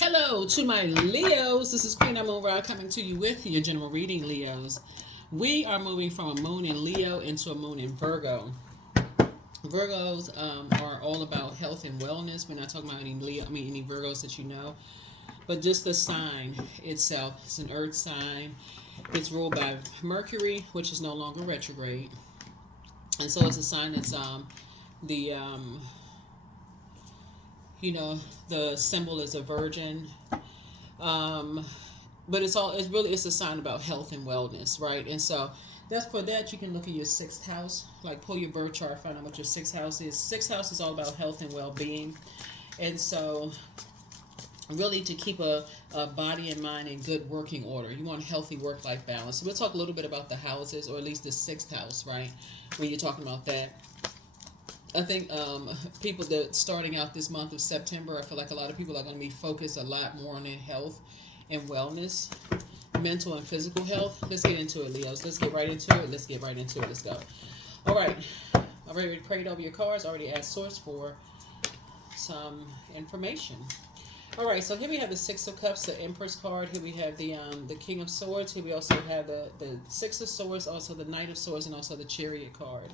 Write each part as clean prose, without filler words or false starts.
Hello to my Leos. This is Queen Amun Ra coming to you with your general reading, Leos. We are moving from a moon in Leo into a moon in Virgo. Virgos are all about health and wellness. We're not talking about any Leo, any Virgos that you know, but just the sign itself. It's an earth sign. It's ruled by Mercury, which is no longer retrograde, and so it's a sign that's the the symbol is a virgin, um, but it's a sign about health and wellness, right? And so that's for that. You can look at your sixth house, like pull your birth chart, find out what your sixth house is. Sixth house is all about health and well-being, and so really to keep a body and mind in good working order. You want healthy work-life balance. So we'll talk a little bit about the houses, or at least the sixth house, right? When you're talking about that. I think people that starting out this month of September, I feel like a lot of people are going to be focused a lot more on their health and wellness, mental and physical health. Let's get into it, Leos. Let's get right into it. Let's go. All right. I've already prayed over your cards. Already asked Source for some information. All right. So here we have the Six of Cups, the Empress card. Here we have the King of Swords. Here we also have the Six of Swords, also the Knight of Swords, and also the Chariot card.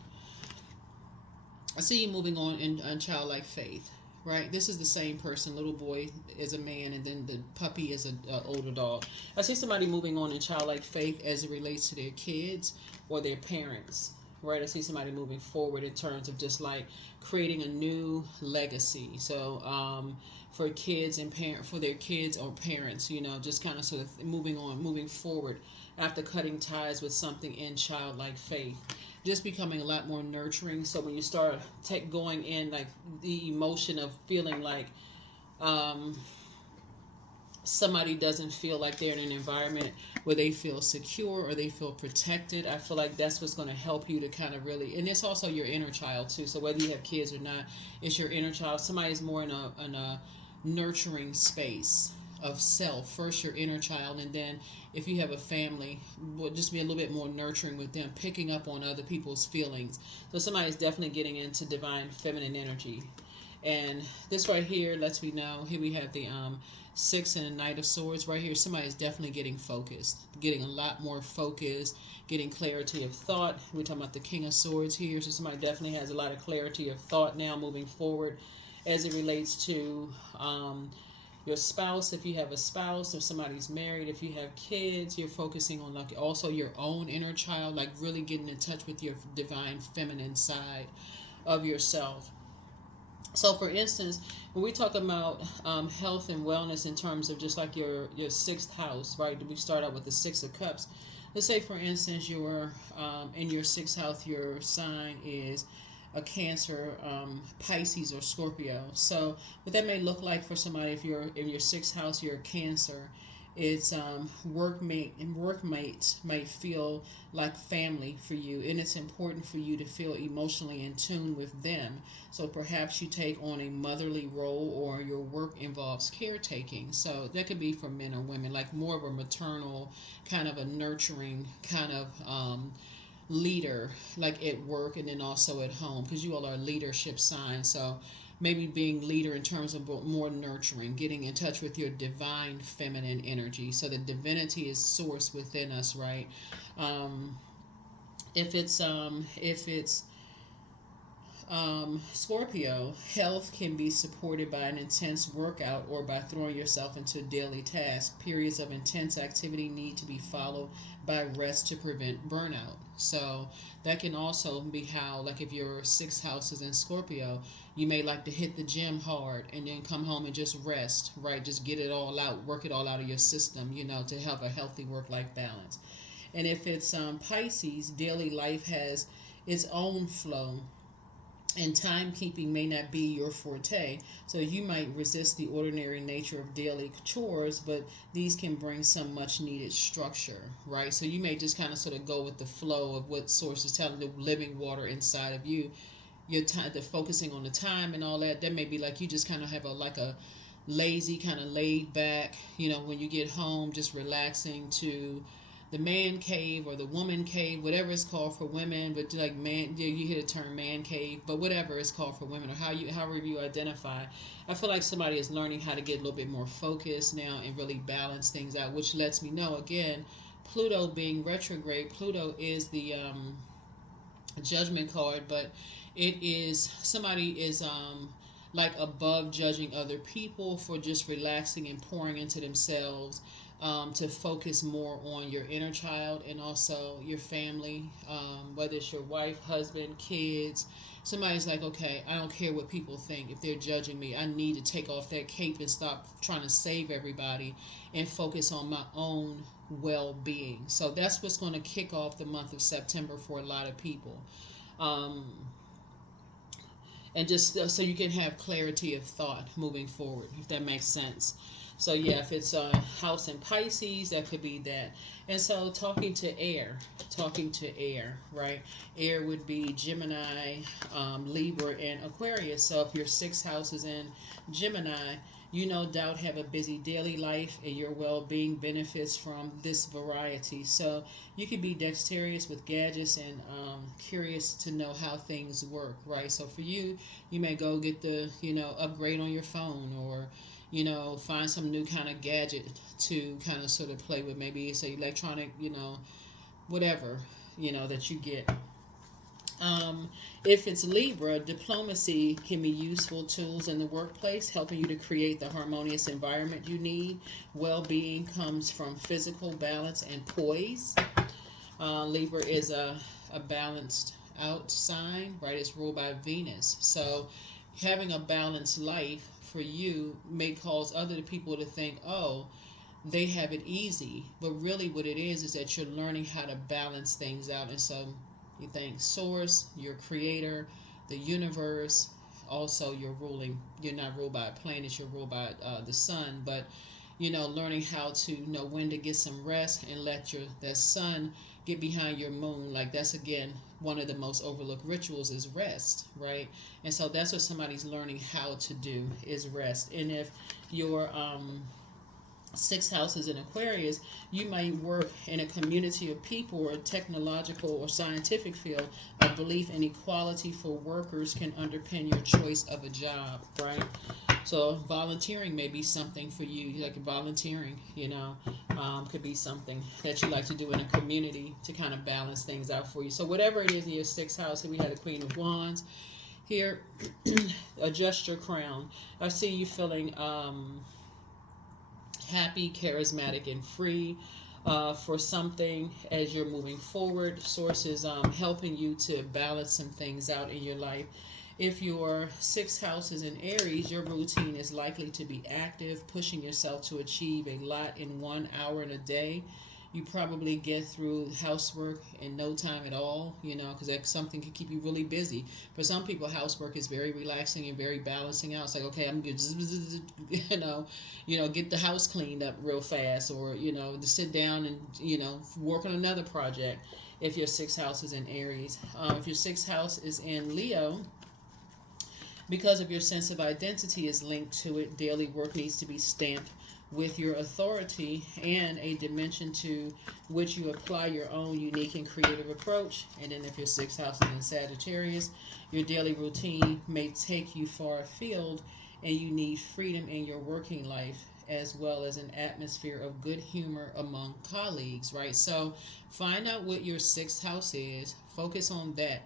I see you moving on in childlike faith, right? This is the same person. Little boy is a man, and then the puppy is an older dog. I see somebody moving on in childlike faith as it relates to their kids or their parents, right? I see somebody moving forward in terms of just like creating a new legacy. So for kids and for their kids or parents, just kind of sort of moving forward after cutting ties with something in childlike faith. Just becoming a lot more nurturing. So when you start going in, like the emotion of feeling like somebody doesn't feel like they're in an environment where they feel secure or they feel protected, I feel like that's what's going to help you to kind of really, and it's also your inner child too. So whether you have kids or not, it's your inner child. Somebody's more in a nurturing space of self. First your inner child, and then if you have a family, just be a little bit more nurturing with them, picking up on other people's feelings. So somebody's definitely getting into divine feminine energy. And this right here lets me know, here we have the Six and the Knight of Swords right here. Somebody's definitely getting focused, getting a lot more focused, getting clarity of thought. We're talking about the King of Swords here, so somebody definitely has a lot of clarity of thought now moving forward as it relates to your spouse. If you have a spouse, if somebody's married, if you have kids, you're focusing on like also your own inner child, like really getting in touch with your divine feminine side of yourself. So for instance, when we talk about health and wellness in terms of just like your sixth house, right? We start out with the Six of Cups. Let's say for instance your in your sixth house, your sign is a Cancer, Pisces, or Scorpio. So what that may look like for somebody, if you're in your sixth house, you're a Cancer, it's workmates might feel like family for you, and it's important for you to feel emotionally in tune with them. So perhaps you take on a motherly role, or your work involves caretaking. So that could be for men or women, like more of a maternal kind of a nurturing kind of leader, like at work and then also at home, because you all are leadership signs. So maybe being leader in terms of more nurturing, getting in touch with your divine feminine energy. So the divinity is source within us, right? If it's Scorpio, health can be supported by an intense workout or by throwing yourself into daily tasks. Periods of intense activity need to be followed by rest to prevent burnout. So that can also be how, like if your sixth house is in Scorpio, you may like to hit the gym hard and then come home and just rest, right? Just get it all out, work it all out of your system, to have a healthy work-life balance. And if it's Pisces, daily life has its own flow, and timekeeping may not be your forte. So you might resist the ordinary nature of daily chores, but these can bring some much needed structure, right? So you may just kind of sort of go with the flow of what source is telling, the living water inside of you. Your time, the focusing on the time and all that, that may be like you just kind of have a lazy, kind of laid back, when you get home, just relaxing to the man cave or the woman cave, whatever it's called for women, but like man, you hear the term man cave, but whatever it's called for women, or however you identify. I feel like somebody is learning how to get a little bit more focused now and really balance things out, which lets me know again, Pluto being retrograde. Pluto is the judgment card, but it is somebody is like above judging other people for just relaxing and pouring into themselves, to focus more on your inner child and also your family, whether it's your wife, husband, kids. Somebody's like, okay, I don't care what people think. If they're judging me, I need to take off that cape and stop trying to save everybody and focus on my own well-being. So that's what's going to kick off the month of September for a lot of people. And just so you can have clarity of thought moving forward, if that makes sense. So yeah, if it's a house in Pisces, that could be that. And so talking to air, right? Air would be Gemini, Libra, and Aquarius. So if your sixth house is in Gemini, you no doubt have a busy daily life, and your well-being benefits from this variety. So you can be dexterous with gadgets and curious to know how things work, right? So for you, you may go get the, upgrade on your phone, or find some new kind of gadget to kind of sort of play with. Maybe it's an electronic, whatever, that you get. If it's Libra, diplomacy can be useful tools in the workplace, helping you to create the harmonious environment you need. Well-being comes from physical balance and poise. Libra is a balanced out sign, right? It's ruled by Venus. So having a balanced life for you may cause other people to think, oh, they have it easy. But really what it is that you're learning how to balance things out. And so you think source, your creator, the universe, also you're not ruled by a planet, you're ruled by the sun. But, learning how to know when to get some rest and let that sun get behind your moon. Like that's, again, one of the most overlooked rituals is rest, right? And so that's what somebody's learning how to do, is rest. And if your six houses in Aquarius, you might work in a community of people or a technological or scientific field. A belief in equality for workers can underpin your choice of a job, right? So volunteering may be something for you, like volunteering, could be something that you like to do in a community to kind of balance things out for you. So whatever it is in your sixth house, here we had a Queen of Wands. Here, adjust your crown. I see you feeling happy, charismatic, and free for something as you're moving forward. Source is helping you to balance some things out in your life. If your sixth house is in Aries, your routine is likely to be active, pushing yourself to achieve a lot in 1 hour in a day. You probably get through housework in no time at all, because that's something can keep you really busy. For some people, housework is very relaxing and very balancing out. It's like, okay, I'm good, get the house cleaned up real fast, or, to sit down and, work on another project if your sixth house is in Aries. If your sixth house is in Leo, because of your sense of identity is linked to it, daily work needs to be stamped with your authority and a dimension to which you apply your own unique and creative approach. And then if your sixth house is in Sagittarius, your daily routine may take you far afield, and you need freedom in your working life as well as an atmosphere of good humor among colleagues, right? So find out what your sixth house is, focus on that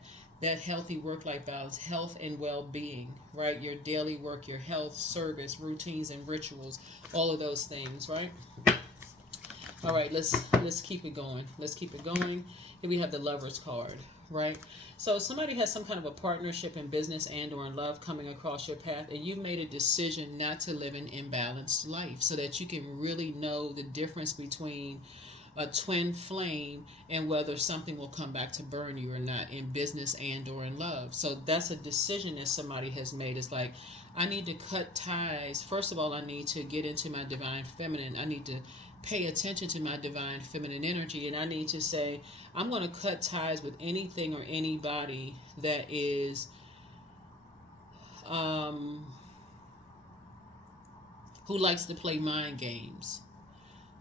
healthy work-life balance, health and well-being, right? Your daily work, your health, service, routines, and rituals, all of those things, right? All right, let's keep it going. Here we have the Lover's card, right? So somebody has some kind of a partnership in business and or in love coming across your path, and you've made a decision not to live an imbalanced life so that you can really know the difference between a twin flame and whether something will come back to burn you or not in business and or in love. So that's a decision that somebody has made. It's like, I need to cut ties. First of all, I need to get into my divine feminine. I need to pay attention to my divine feminine energy, and I need to say, I'm going to cut ties with anything or anybody that is who likes to play mind games.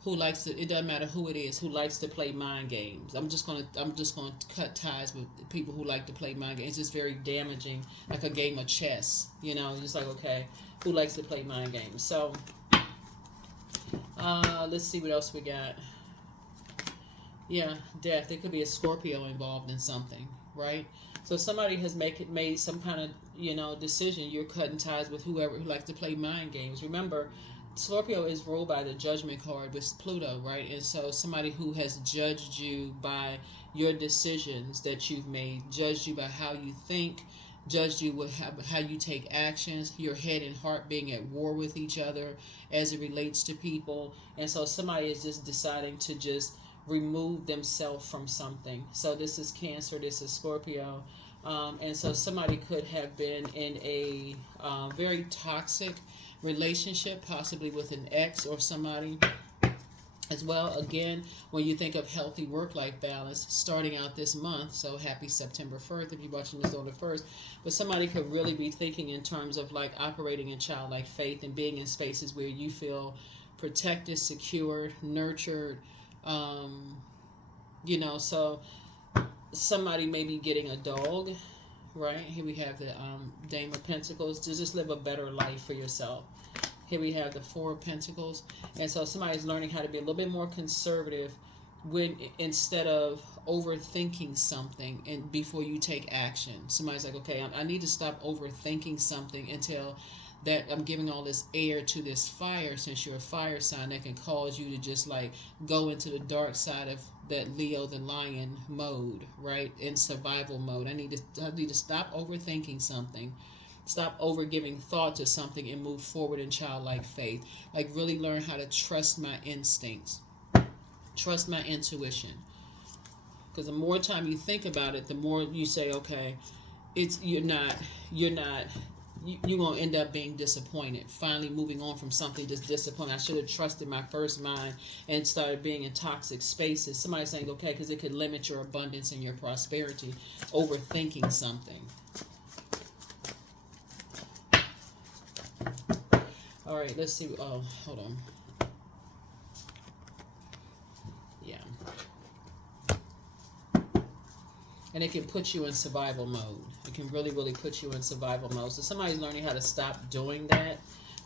who likes to, it doesn't matter who it is, who likes to play mind games. I'm just gonna cut ties with people who like to play mind games. It's just very damaging, like a game of chess, you know. Just like, okay, who likes to play mind games? So let's see what else we got. Yeah, death. There could be a Scorpio involved in something, right? So somebody has made some kind of, you know, decision. You're cutting ties with whoever who likes to play mind games. Remember, Scorpio is ruled by the Judgment card with Pluto, right? And so somebody who has judged you by your decisions that you've made, judged you by how you think, judged you with how you take actions, your head and heart being at war with each other as it relates to people. And so somebody is just deciding to just remove themselves from something. So this is Cancer, this is Scorpio. And so somebody could have been in a very toxic relationship, possibly with an ex or somebody as well. Again, when you think of healthy work-life balance starting out this month, so happy September 1st if you're watching this on the 1st, but somebody could really be thinking in terms of like operating in childlike faith and being in spaces where you feel protected, secured, nurtured, you know. So somebody may be getting a dog, right? Here we have the Dame of Pentacles, to just live a better life for yourself. Here we have the Four of Pentacles. And so somebody's learning how to be a little bit more conservative when, instead of overthinking something and before you take action. Somebody's like, okay, I need to stop overthinking something until that I'm giving all this air to this fire, since you're a fire sign, that can cause you to just like go into the dark side of that Leo the lion mode, right? In survival mode. I need to stop overthinking something, stop over giving thought to something, and move forward in childlike faith. Like really learn how to trust my instincts, trust my intuition. Because the more time you think about it, the more you say, okay, you're going to end up being disappointed. Finally moving on from something just disappointed. I should have trusted my first mind and started being in toxic spaces. Somebody's saying, okay, because it could limit your abundance and your prosperity, overthinking something. All right, let's see. Oh, hold on. Yeah. And it can put you in survival mode. It can really, really put you in survival mode. So somebody's learning how to stop doing that,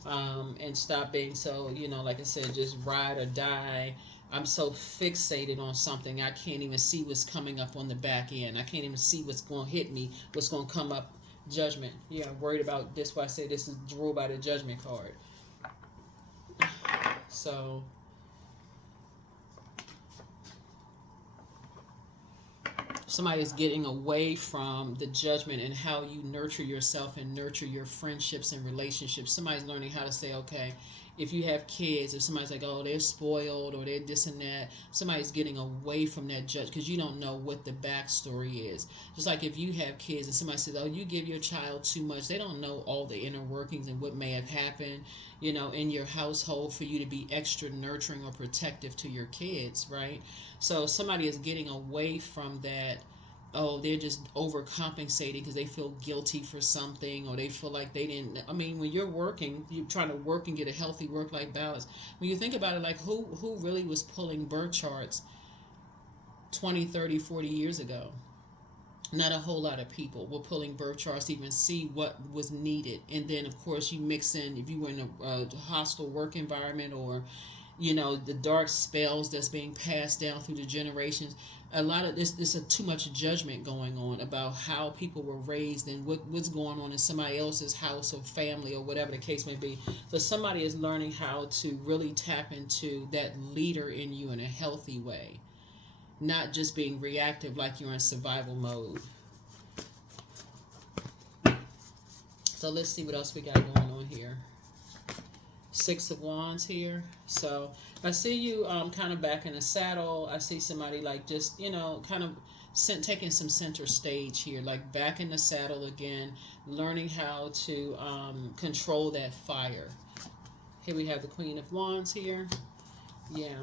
and stop being so, you know, like I said, just ride or die. I'm so fixated on something, I can't even see what's coming up on the back end. I can't even see what's going to hit me, what's going to come up. Judgment. Yeah, I'm worried about this. Why I say this is ruled by the Judgment card. So somebody's getting away from the Judgment and how you nurture yourself and nurture your friendships and relationships. Somebody's learning how to say, okay, if you have kids, if somebody's like, oh, they're spoiled or they're this and that, somebody's getting away from that judge, because you don't know what the backstory is. Just like if you have kids and somebody says, oh, you give your child too much, they don't know all the inner workings and what may have happened, you know, in your household for you to be extra nurturing or protective to your kids, right? So somebody is getting away from that. Oh, they're just overcompensating because they feel guilty for something, or they feel like they didn't. I mean, when you're working, you're trying to work and get a healthy work-life balance. When you think about it, like who really was pulling birth charts 20, 30, 40 years ago? Not a whole lot of people were pulling birth charts to even see what was needed. And then, of course, you mix in, if you were in a hostile work environment, or, you know, the dark spells that's being passed down through the generations. A lot of this is too much judgment going on about how people were raised and what's going on in somebody else's house or family or whatever the case may be. So somebody is learning how to really tap into that leader in you in a healthy way, not just being reactive like you're in survival mode. So let's see what else we got going on here. Six of Wands here. So I see you kind of back in the saddle. I see somebody like just, you know, kind of taking some center stage here, like back in the saddle again, learning how to control that fire. Here we have the Queen of Wands here. Yeah.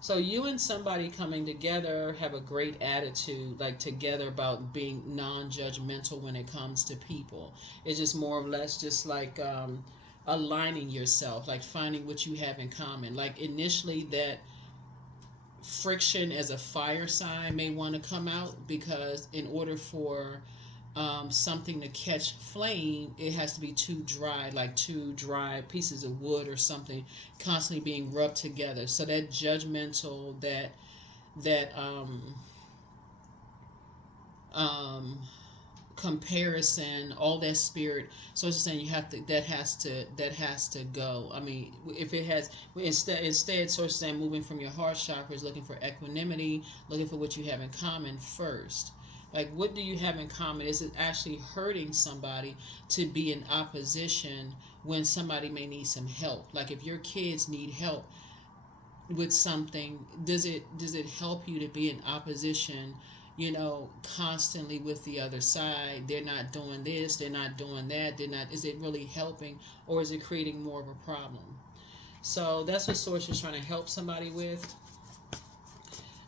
So you and somebody coming together have a great attitude, like together, about being non-judgmental when it comes to people. It's just more or less just like aligning yourself, like finding what you have in common. Like initially that friction as a fire sign may want to come out, because in order for something to catch flame, it has to be too dry, like two dry pieces of wood or something constantly being rubbed together. So that judgmental, that um, comparison, all that spirit. So it's just saying you have to, that has to go. I mean, if it has, instead so it's saying moving from your heart chakra is looking for equanimity, looking for what you have in common first. Like, what do you have in common? Is it actually hurting somebody to be in opposition when somebody may need some help? Like, if your kids need help with something, does it help you to be in opposition, constantly with the other side? They're not doing this, they're not doing that, they're not. Is it really helping, or is it creating more of a problem? So that's what Source is trying to help somebody with.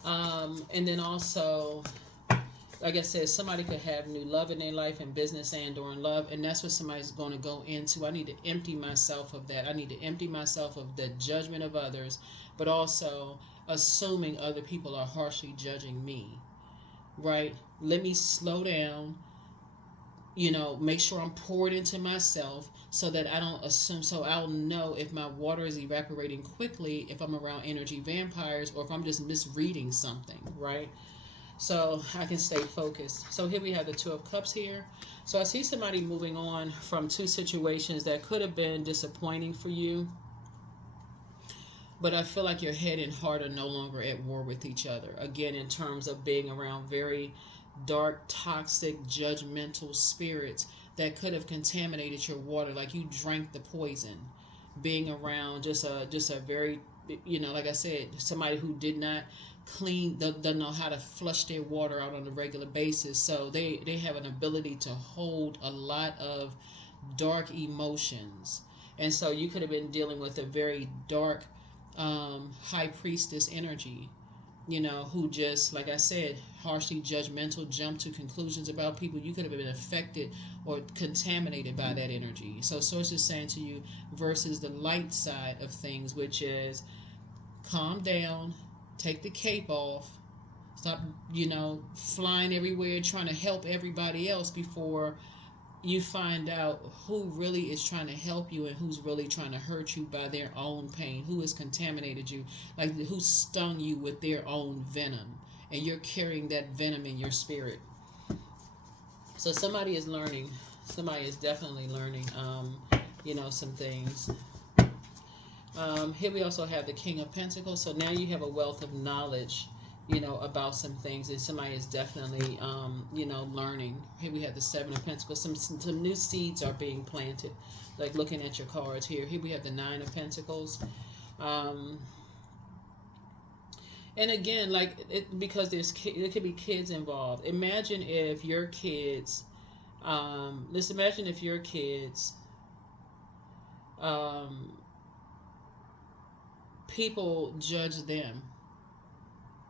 And then also, like I said, somebody could have new love in their life, in business and or in love, and that's what somebody's going to go into. I need to empty myself of that. I need to empty myself of the judgment of others, but also assuming other people are harshly judging me, right? Let me slow down, make sure I'm poured into myself so that I don't assume. So I'll know if my water is evaporating quickly, if I'm around energy vampires, or if I'm just misreading something, right? So I can stay focused. So here we have the Two of Cups here. So I see somebody moving on from two situations that could have been disappointing for you. But I feel like your head and heart are no longer at war with each other. Again, in terms of being around very dark, toxic, judgmental spirits that could have contaminated your water, like you drank the poison. Being around just a very, like I said, somebody who did not clean, doesn't know how to flush their water out on a regular basis. So they have an ability to hold a lot of dark emotions. And so you could have been dealing with a very dark high priestess energy, who just, like I said, harshly judgmental, jump to conclusions about people. You could have been affected or contaminated by that energy. So Source is saying to you, versus the light side of things, which is calm down, take the cape off, stop, flying everywhere trying to help everybody else before you find out who really is trying to help you and who's really trying to hurt you by their own pain, who has contaminated you, like who stung you with their own venom, and you're carrying that venom in your spirit. So somebody is learning. Somebody is definitely learning, some things. Here we also have the King of Pentacles. So now you have a wealth of knowledge, about some things, and somebody is definitely, learning. Here we have the Seven of Pentacles. Some new seeds are being planted. Like looking at your cards here. Here we have the Nine of Pentacles. And again, because there could be kids involved. Imagine if your kids, let's imagine if your kids, people judge them,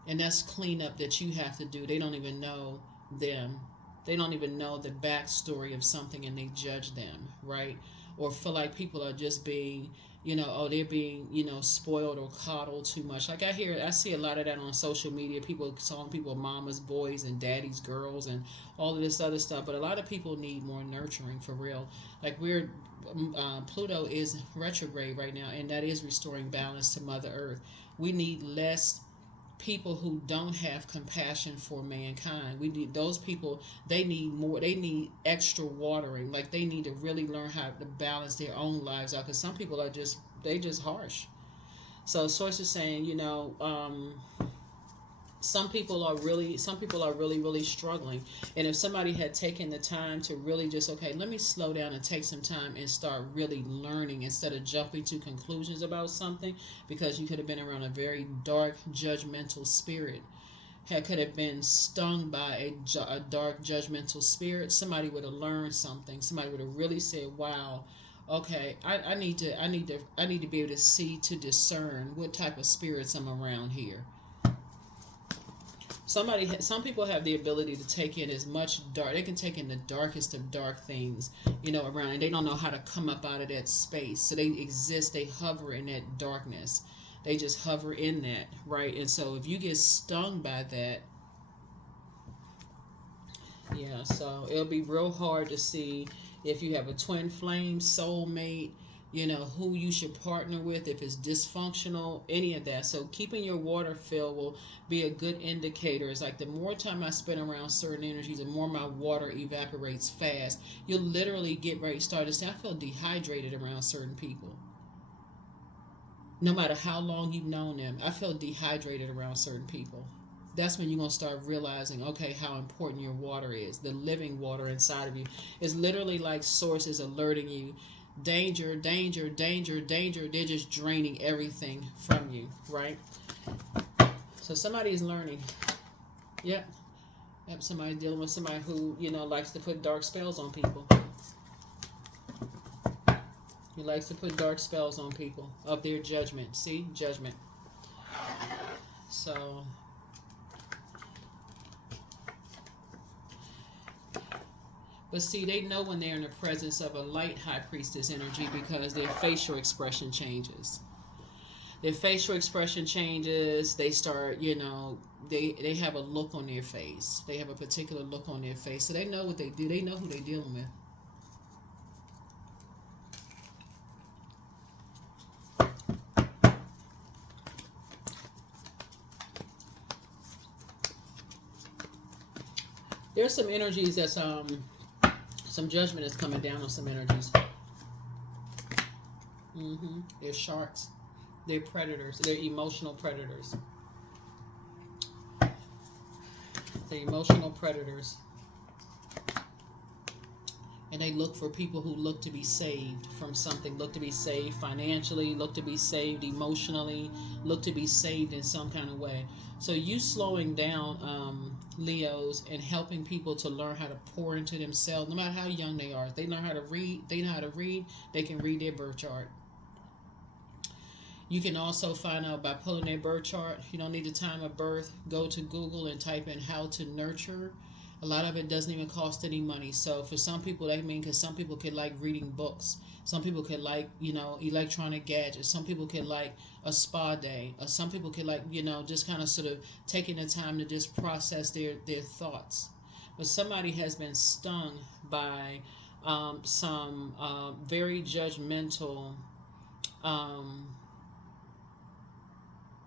and that's cleanup that you have to do. They don't even know them. They don't even know the backstory of something, and they judge them, right? Or feel like people are just being, they're being, spoiled or coddled too much. Like I see a lot of that on social media. People calling people mama's boys and daddy's girls and all of this other stuff. But a lot of people need more nurturing, for real. Like Pluto is retrograde right now, and that is restoring balance to Mother Earth. We need less people who don't have compassion for mankind. We need those people. They need more. They need extra watering. Like they need to really learn how to balance their own lives out, because some people are just harsh. So Source is saying, some people are really struggling. And if somebody had taken the time to really just, okay, let me slow down and take some time and start really learning instead of jumping to conclusions about something, because you could have been around a very dark, judgmental spirit. Could have been stung by a dark, judgmental spirit. Somebody would have learned something. Somebody would have really said, wow, okay, I need to be able to see, to discern what type of spirits I'm around here. Some people have the ability to take in as much dark. They can take in the darkest of dark things, around, and they don't know how to come up out of that space. So they exist. They hover in that darkness. They just hover in that, right? And so if you get stung by that, yeah, so it'll be real hard to see if you have a twin flame, soulmate, who you should partner with, if it's dysfunctional, any of that. So keeping your water filled will be a good indicator. It's like the more time I spend around certain energies, the more my water evaporates fast. You'll literally get ready to start to say, I feel dehydrated around certain people. No matter how long you've known them, I feel dehydrated around certain people. That's when you're going to start realizing, okay, how important your water is. The living water inside of you is literally like sources alerting you, danger, danger, danger, danger. They're just draining everything from you, right? So somebody is learning. Yep. Yep. Somebody's dealing with somebody who, likes to put dark spells on people. He likes to put dark spells on people of their judgment. See? Judgment. So... But see, they know when they're in the presence of a light high priestess energy because their facial expression changes. Their facial expression changes. They start, they have a look on their face. They have a particular look on their face. So they know what they do. They know who they're dealing with. There's some energies that's some judgment is coming down on some energies. They're sharks. They're predators. They're emotional predators. They're emotional predators. And they look for people who look to be saved from something, look to be saved financially, look to be saved emotionally, look to be saved in some kind of way. So you slowing down Leos and helping people to learn how to pour into themselves, no matter how young they are. If they learn how to read, they can read their birth chart. You can also find out by pulling their birth chart. You don't need the time of birth. Go to Google and type in how to nurture. A lot of it doesn't even cost any money. So for some people, because some people could like reading books. Some people could like, electronic gadgets. Some people could like a spa day. Or some people could like, just kind of sort of taking the time to just process their thoughts. But somebody has been stung by some very judgmental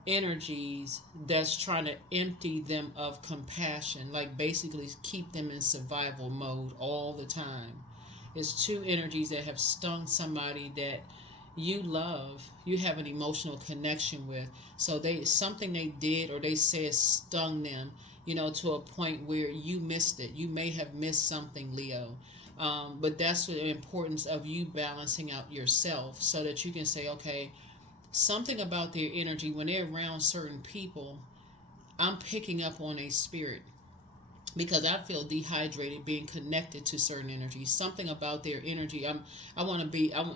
energies that's trying to empty them of compassion, like basically keep them in survival mode all the time. It's two energies that have stung somebody that you love, you have an emotional connection with. So something they did or they said stung them, to a point where you missed it. You may have missed something, Leo. But that's the importance of you balancing out yourself so that you can say, okay, something about their energy, when they're around certain people, I'm picking up on a spirit because I feel dehydrated being connected to certain energies. Something about their energy.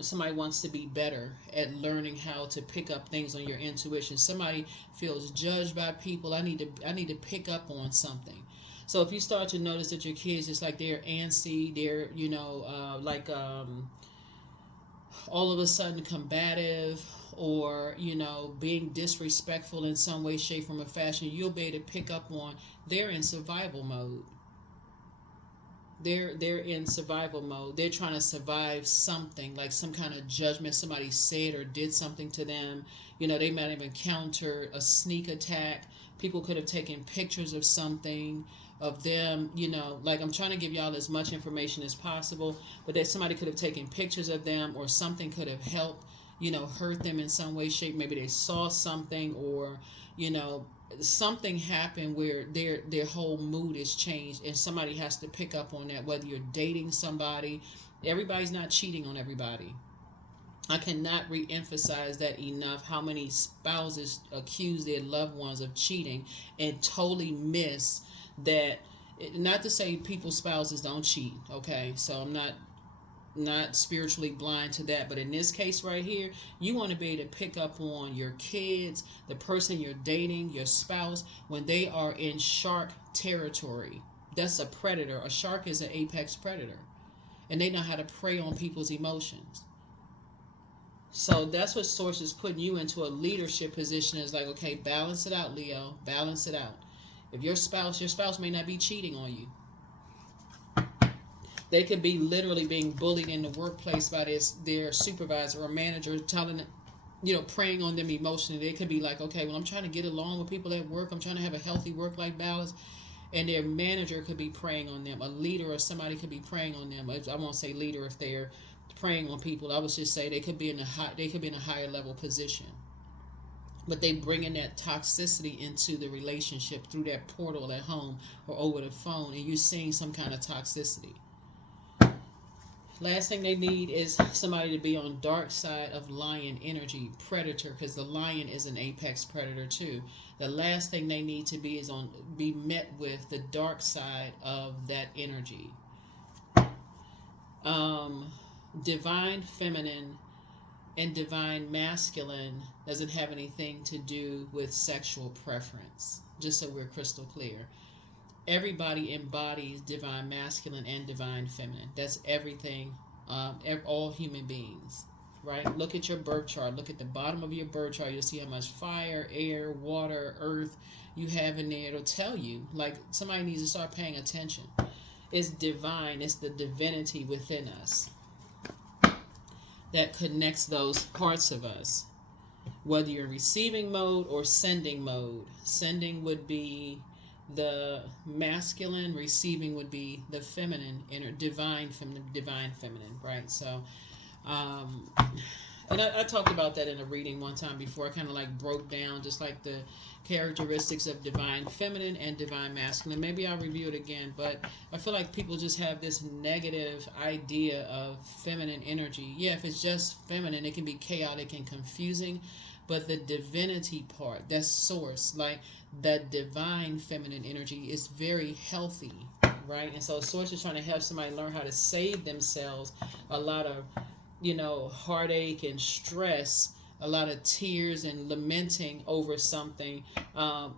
Somebody wants to be better at learning how to pick up things on your intuition. Somebody feels judged by people. I need to pick up on something. So if you start to notice that your kids, it's like they're antsy, they're all of a sudden combative, or being disrespectful in some way, shape, form, or fashion, you'll be able to pick up on they're in survival mode. They're in survival mode. They're trying to survive something, like some kind of judgment. Somebody said or did something to them. They might have encountered a sneak attack. People could have taken pictures of something of them, like I'm trying to give y'all as much information as possible, but that somebody could have taken pictures of them, or something could have helped hurt them in some way, shape. Maybe they saw something, or something happened where their whole mood is changed, and somebody has to pick up on that. Whether you're dating somebody, everybody's not cheating on everybody. I cannot re-emphasize that enough, how many spouses accuse their loved ones of cheating and totally miss that. Not to say people's spouses don't cheat, okay? So I'm not not spiritually blind to that, but in this case right here, you want to be able to pick up on your kids, the person you're dating, your spouse, when they are in shark territory. That's a predator. A shark is an apex predator, and they know how to prey on people's emotions. So that's what Source is putting you into a leadership position. Is like, okay, balance it out, Leo. Balance it out. If your spouse may not be cheating on you. They could be literally being bullied in the workplace by their supervisor or manager, telling them, preying on them emotionally. They could be like, okay, well, I'm trying to get along with people at work. I'm trying to have a healthy work-life balance. And their manager could be preying on them. A leader or somebody could be preying on them. I won't say leader if they're preying on people. I would just say they could be in a higher level position. But they bring in that toxicity into the relationship through that portal at home or over the phone, and you're seeing some kind of toxicity. Last thing they need is somebody to be on dark side of lion energy, predator, because the lion is an apex predator too. The last thing they need to be is be met with the dark side of that energy. Divine feminine and divine masculine doesn't have anything to do with sexual preference, just so we're crystal clear. Everybody embodies divine masculine and divine feminine. That's everything, all human beings, right? Look at your birth chart. Look at the bottom of your birth chart. You'll see how much fire, air, water, earth you have in there. It'll tell you. Like, somebody needs to start paying attention. It's divine. It's the divinity within us that connects those parts of us. Whether you're in receiving mode or sending mode. Sending would be the masculine, receiving would be the feminine, divine feminine, right? So, and I talked about that in a reading one time before. I kind of like broke down just like the characteristics of divine feminine and divine masculine. Maybe I'll review it again, but I feel like people just have this negative idea of feminine energy. Yeah, if it's just feminine, it can be chaotic and confusing. But the divinity part, that's source, like that divine feminine energy is very healthy, right? And so source is trying to help somebody learn how to save themselves a lot of, heartache and stress, a lot of tears and lamenting over something.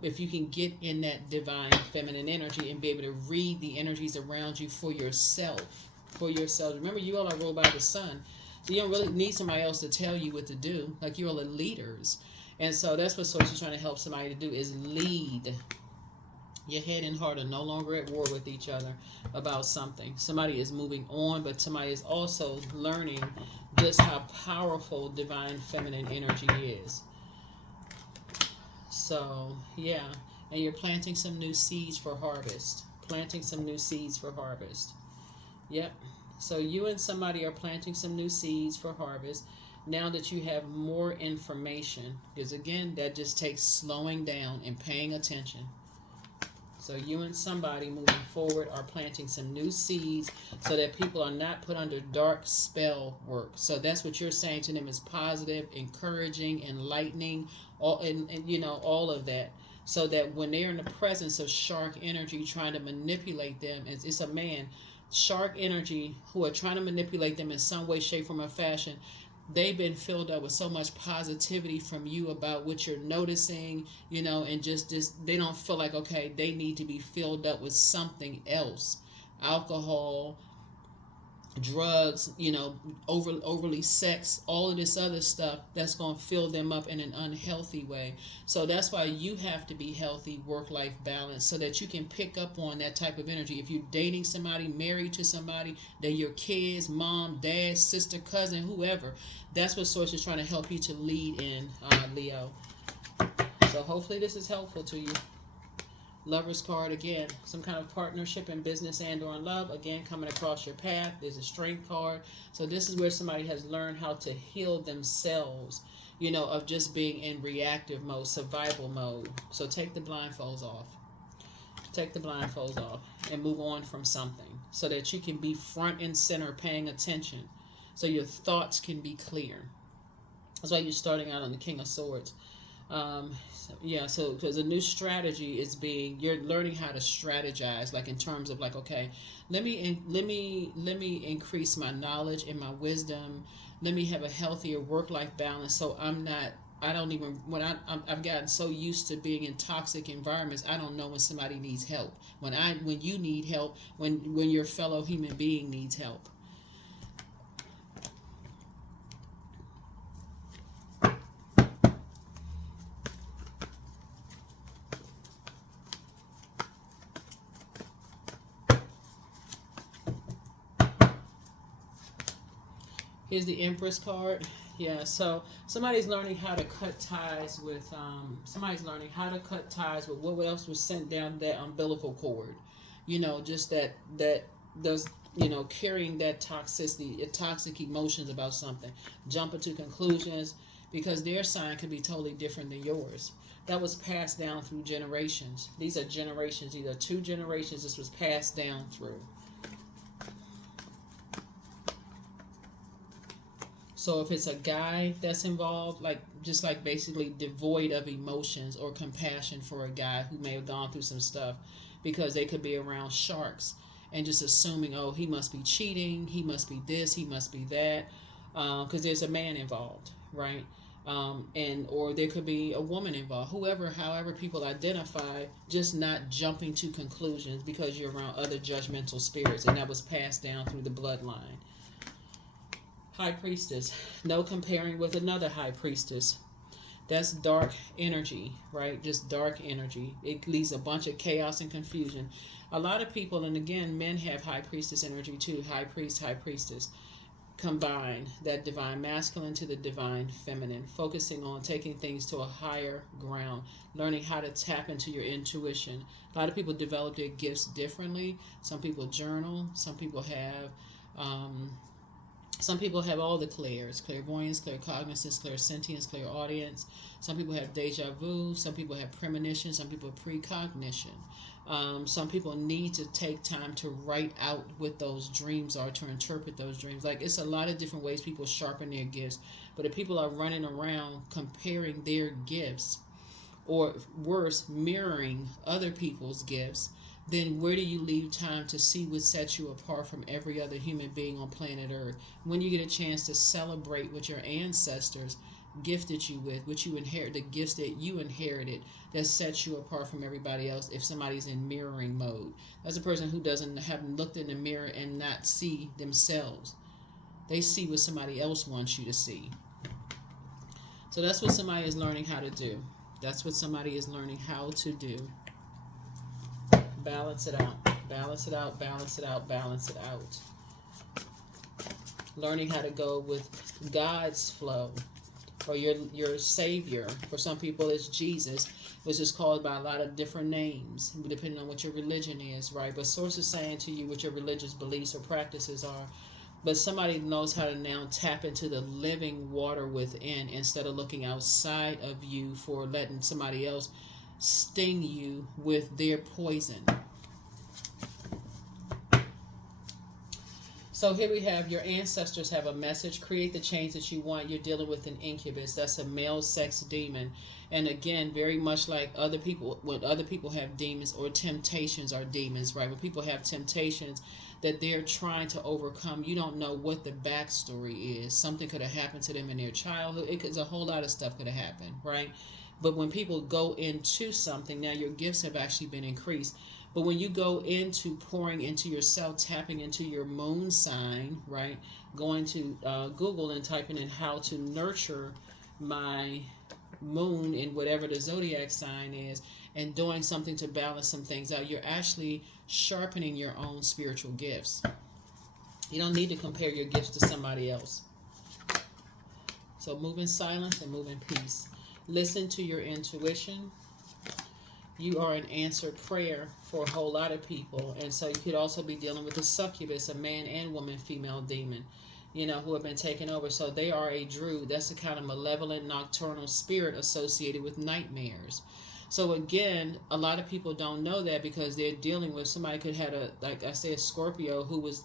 If you can get in that divine feminine energy and be able to read the energies around you for yourself. Remember, you all are ruled by the sun. So you don't really need somebody else to tell you what to do. Like, you're all the leaders. And so that's what Source is trying to help somebody to do, is lead. Your head and heart are no longer at war with each other about something. Somebody is moving on, but somebody is also learning just how powerful divine feminine energy is. So, yeah. And you're planting some new seeds for harvest. Yep. So you and somebody are planting some new seeds for harvest now that you have more information. Because again, that just takes slowing down and paying attention. So you and somebody moving forward are planting some new seeds so that people are not put under dark spell work. So that's what you're saying to them, is positive, encouraging, enlightening, all of that. So that when they're in the presence of shark energy trying to manipulate them, it's a man, shark energy, who are trying to manipulate them in some way, shape, form, or fashion. They've been filled up with so much positivity from you about what you're noticing, and just this, they don't feel like, okay, they need to be filled up with something else. Alcohol, drugs, overly sex, all of this other stuff that's going to fill them up in an unhealthy way. So that's why you have to be healthy, work-life balance, so that you can pick up on that type of energy. If you're dating somebody, married to somebody, they're your kids, mom, dad, sister, cousin, whoever. That's what Source is trying to help you to lead in, Leo. So hopefully this is helpful to you. Lover's card, again, some kind of partnership in business and or in love, again, coming across your path. There's a strength card. So this is where somebody has learned how to heal themselves, of just being in reactive mode, survival mode. So take the blindfolds off. And move on from something so that you can be front and center paying attention, so your thoughts can be clear. That's why you're starting out on the King of Swords. Yeah, so because a new strategy is being, you're learning how to strategize, like in terms of like, okay, let me increase my knowledge and my wisdom. Let me have a healthier work life balance, so I'm not. I don't even when I've gotten so used to being in toxic environments. I don't know when somebody needs help. When you need help, when your fellow human being needs help. Here's the Empress card. Yeah, so somebody's learning how to cut ties with somebody's learning how to cut ties with what else was sent down that umbilical cord. Just that those carrying that toxicity, toxic emotions about something, jumping to conclusions because their sign can be totally different than yours. That was passed down through generations. These are generations, either two generations. This was passed down through. So if it's a guy that's involved, like just like basically devoid of emotions or compassion for a guy who may have gone through some stuff, because they could be around sharks and just assuming, oh, he must be cheating, he must be this, he must be that, because there's a man involved, right? And or there could be a woman involved. However people identify, just not jumping to conclusions because you're around other judgmental spirits, and that was passed down through the bloodline. High Priestess. No comparing with another High Priestess. That's dark energy, right? Just dark energy. It leaves a bunch of chaos and confusion. A lot of people, and again, men have High Priestess energy too. High Priest, High Priestess. Combine that divine masculine to the divine feminine, focusing on taking things to a higher ground, learning how to tap into your intuition. A lot of people develop their gifts differently. Some people journal. Some people have all the clairs: clairvoyance, claircognizance, clairsentience, clairaudience. Some people have deja vu. Some people have premonition. Some people have precognition. Some people need to take time to write out what those dreams are, to interpret those dreams. Like, it's a lot of different ways people sharpen their gifts. But if people are running around comparing their gifts, or worse, mirroring other people's gifts, then where do you leave time to see what sets you apart from every other human being on planet Earth? When you get a chance to celebrate what your ancestors gifted you with, what you inherit, the gifts that you inherited that sets you apart from everybody else. If somebody's in mirroring mode, that's a person who haven't looked in the mirror and not see themselves. They see what somebody else wants you to see. So that's what somebody is learning how to do. That's what somebody is learning how to do. Balance it out. Balance it out. Balance it out. Balance it out. Learning how to go with God's flow, or your Savior. For some people, it's Jesus, which is called by a lot of different names, depending on what your religion is, right? But Source is saying to you what your religious beliefs or practices are. But somebody knows how to now tap into the living water within, instead of looking outside of you for letting somebody else sting you with their poison. So here we have your ancestors have a message. Create the change that you want. You're dealing with an incubus. That's a male sex demon. And again, very much like other people, when other people have demons, or temptations are demons, right? When people have temptations that they're trying to overcome, you don't know what the backstory is. Something could have happened to them in their childhood. A whole lot of stuff could have happened, right? But when people go into something, now your gifts have actually been increased. But when you go into pouring into yourself, tapping into your moon sign, right? Going to Google and typing in how to nurture my moon in whatever the zodiac sign is, and doing something to balance some things out, you're actually sharpening your own spiritual gifts. You don't need to compare your gifts to somebody else. So move in silence and move in peace. Listen to your intuition. You are an answered prayer for a whole lot of people. And so you could also be dealing with a succubus, a man and woman, female demon, who have been taken over. So they are a druid. That's a kind of malevolent, nocturnal spirit associated with nightmares. So again, a lot of people don't know that, because they're dealing with somebody could have like I said, Scorpio, who was,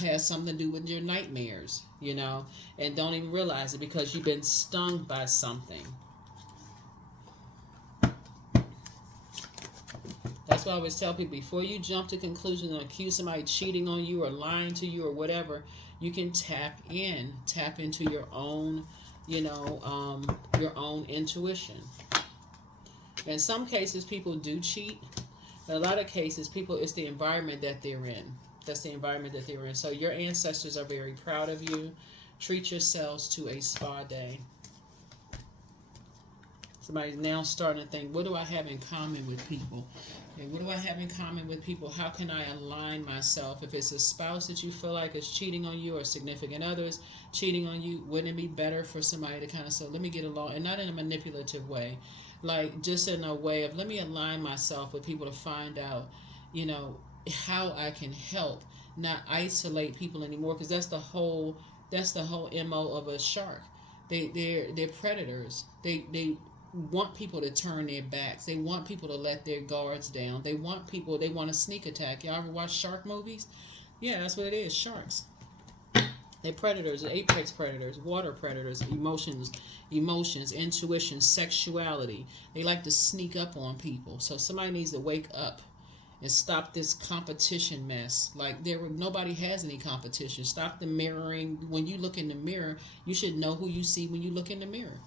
has something to do with your nightmares, you know, and don't even realize it because you've been stung by something. That's why I always tell people, before you jump to conclusions and accuse somebody cheating on you or lying to you or whatever, you can tap into your own, your own intuition. In some cases, people do cheat. In a lot of cases, people, it's the environment that they're in. That's the environment that they're in. So your ancestors are very proud of you. Treat yourselves to a spa day. Somebody's now starting to think, what do I have in common with people? And what do I have in common with people? How can I align myself? If it's a spouse that you feel like is cheating on you, or significant others cheating on you, wouldn't it be better for somebody to kind of say, let me get along, and not in a manipulative way, like just in a way of, let me align myself with people to find out, how I can help, not isolate people anymore, because that's the whole MO of a shark. They're predators. They want people to turn their backs. They want people to let their guards down. They want a sneak attack. Y'all ever watch shark movies? Yeah, that's what it is, sharks. They're predators, apex predators, water predators, emotions, intuition, sexuality. They like to sneak up on people. So somebody needs to wake up and stop this competition mess. Like, nobody has any competition. Stop the mirroring. When you look in the mirror, you should know who you see when you look in the mirror.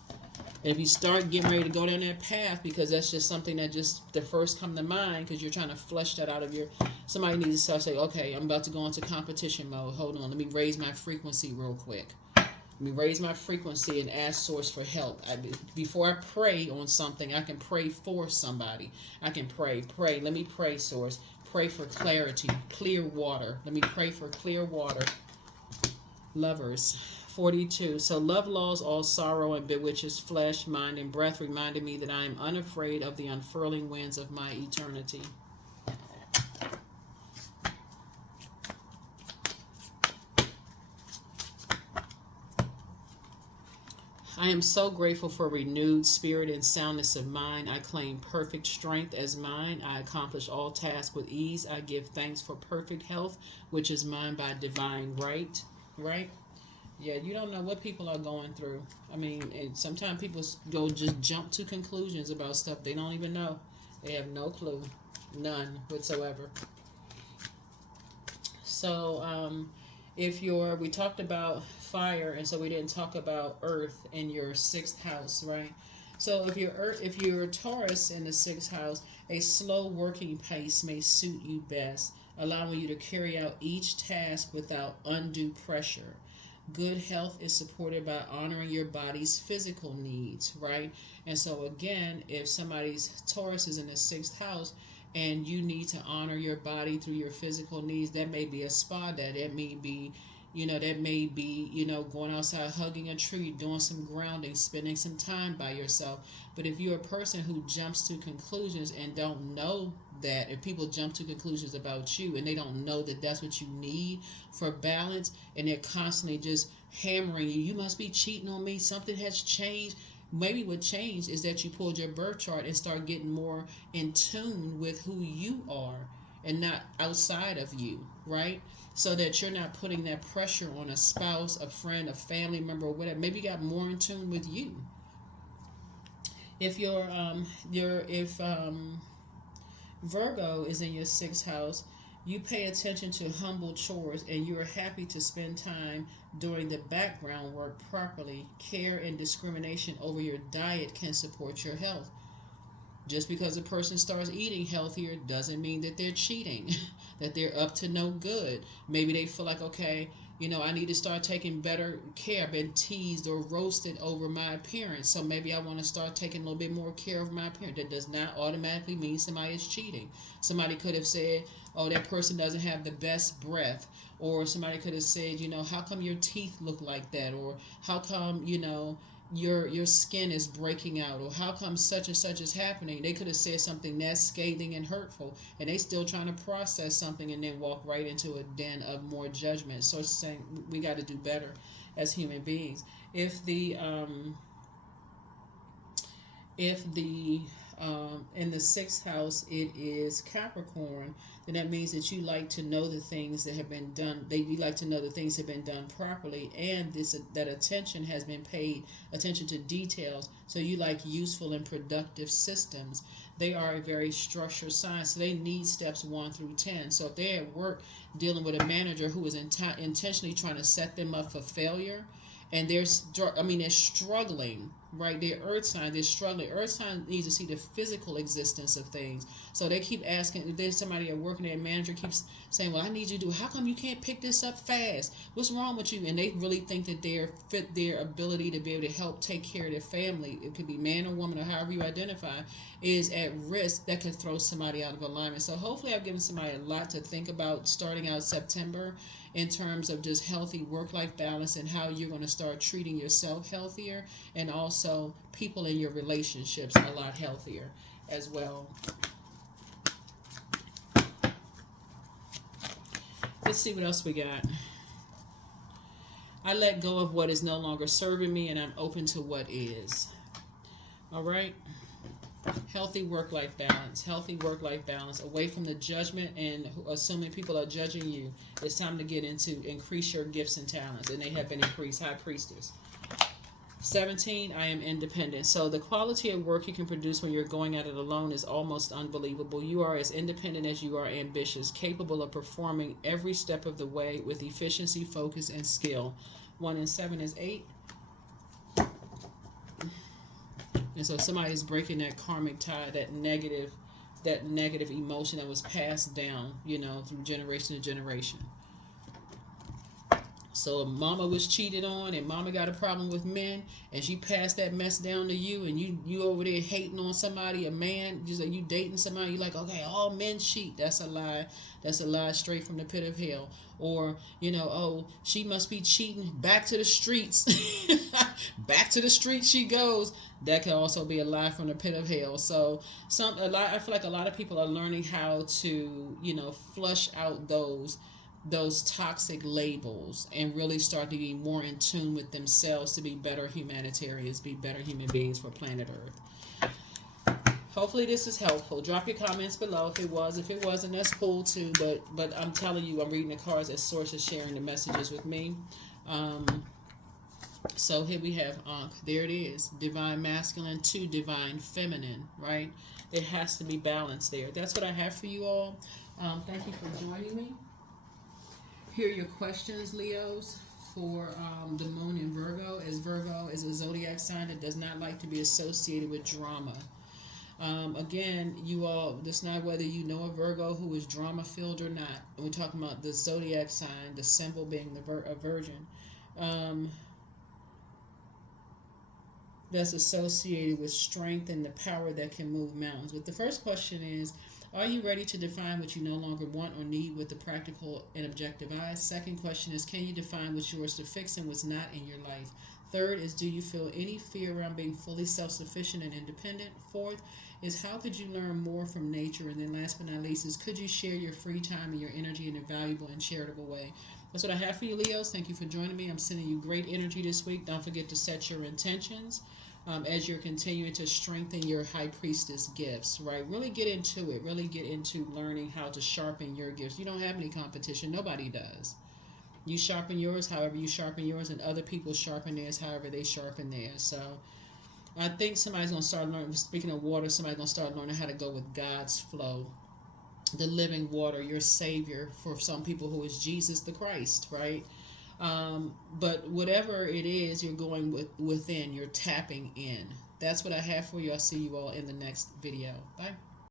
And if you start getting ready to go down that path, because that's just something that just the first come to mind, because you're trying to flush that out of somebody needs to start saying, okay, I'm about to go into competition mode. Hold on, let me raise my frequency real quick. Let me raise my frequency and ask Source for help. Before I pray on something, I can pray for somebody. I can pray. Let me pray, Source. Pray for clarity, clear water. Let me pray for clear water. Lovers. 42. So love lulls all sorrow and bewitches flesh, mind, and breath, reminding me that I am unafraid of the unfurling winds of my eternity. I am so grateful for renewed spirit and soundness of mind. I claim perfect strength as mine. I accomplish all tasks with ease. I give thanks for perfect health, which is mine by divine right. Right? Yeah, you don't know what people are going through. I mean, and sometimes people just jump to conclusions about stuff they don't even know. They have no clue. None whatsoever. So, we talked about fire, and so we didn't talk about earth in your 6th house, right? So if you're Taurus in the 6th house, a slow working pace may suit you best, allowing you to carry out each task without undue pressure. Good health is supported by honoring your body's physical needs, right? And so again, if somebody's Taurus is in the 6th house and you need to honor your body through your physical needs, that may be a spa day. That may be, going outside, hugging a tree, doing some grounding, spending some time by yourself. But if you're a person who jumps to conclusions and don't know that, if people jump to conclusions about you and they don't know that that's what you need for balance, and they're constantly just hammering you, you must be cheating on me, something has changed. Maybe what changed is that you pulled your birth chart and start getting more in tune with who you are and not outside of you, right? So that you're not putting that pressure on a spouse, a friend, a family member, or whatever. Maybe you got more in tune with you. If if Virgo is in your 6th house, you pay attention to humble chores and you are happy to spend time doing the background work properly. Care and discrimination over your diet can support your health. Just because a person starts eating healthier doesn't mean that they're cheating, that they're up to no good. Maybe they feel like, okay, I need to start taking better care. I've been teased or roasted over my appearance, so maybe I want to start taking a little bit more care of my appearance. That does not automatically mean somebody is cheating. Somebody could have said, oh, that person doesn't have the best breath. Or somebody could have said, how come your teeth look like that? Or how come, your skin is breaking out, or how come such and such is happening. They could have said something that's scathing and hurtful, and they still trying to process something and then walk right into a den of more judgment. So it's saying we got to do better as human beings. If the In the sixth house, it is Capricorn. Then that means that you like to know the things that have been done. You like to know the things have been done properly, and that attention has been paid attention to details. So you like useful and productive systems. They are a very structured sign, so they need steps 1 through 10. So if they're at work dealing with a manager who is intentionally trying to set them up for failure, and they're struggling, right? They're earth sign, they're struggling. Earth sign needs to see the physical existence of things. So they keep asking, if there's somebody at work and their manager keeps saying, well, I need you to do, how come you can't pick this up fast? What's wrong with you? And they really think that their ability to be able to help take care of their family, it could be man or woman or however you identify, is at risk. That could throw somebody out of alignment. So hopefully I've given somebody a lot to think about starting out September in terms of just healthy work-life balance and how you're going to start treating yourself healthier, and also people in your relationships a lot healthier as well. Let's see what else we got. I let go of what is no longer serving me, and I'm open to what is. All right. Healthy work-life balance. Healthy work-life balance. Away from the judgment and assuming people are judging you. It's time to get into increase your gifts and talents. And they have been increased. High Priestess. 17, I am independent. So the quality of work you can produce when you're going at it alone is almost unbelievable. You are as independent as you are ambitious, capable of performing every step of the way with efficiency, focus, and skill. 1 and 7 is 8. And so somebody is breaking that karmic tie, that negative emotion that was passed down, through generation to generation. So mama was cheated on, and mama got a problem with men, and she passed that mess down to you, and you over there hating on somebody, a man, just like you dating somebody, you're like, okay, all men cheat. That's a lie. That's a lie straight from the pit of hell. Or, oh, she must be cheating. Back to the streets. Back to the streets she goes. That can also be a lie from the pit of hell. So I feel like a lot of people are learning how to, flush out those toxic labels and really start to be more in tune with themselves to be better humanitarians, be better human beings for planet Earth. Hopefully this is helpful. Drop your comments below if it was. If it wasn't, that's cool too. But I'm telling you, I'm reading the cards as sources sharing the messages with me. So here we have Ankh. There it is. Divine masculine to divine feminine, right? It has to be balanced there. That's what I have for you all. Thank you for joining me. Here are your questions, Leos, for the moon in Virgo, as Virgo is a zodiac sign that does not like to be associated with drama. Again, you all, it's not whether you know a Virgo who is drama-filled or not. We're talking about the zodiac sign, the symbol being a virgin. That's associated with strength and the power that can move mountains. But the first question is, are you ready to define what you no longer want or need with the practical and objective eyes? Second question is, can you define what's yours to fix and what's not in your life? Third is, do you feel any fear around being fully self-sufficient and independent? Fourth is, how could you learn more from nature? And then last but not least is, could you share your free time and your energy in a valuable and charitable way? That's what I have for you, Leos. Thank you for joining me. I'm sending you great energy this week. Don't forget to set your intentions. As you're continuing to strengthen your high priestess gifts, right? Really get into it. Really get into learning how to sharpen your gifts. You don't have any competition. Nobody does. You sharpen yours however you sharpen yours, and other people sharpen theirs however they sharpen theirs. So I think somebody's going to start learning, speaking of water, somebody's going to start learning how to go with God's flow. The living water, your savior, for some people who is Jesus the Christ, right? But whatever it is, you're going within, you're tapping in. That's what I have for you. I'll see you all in the next video. Bye.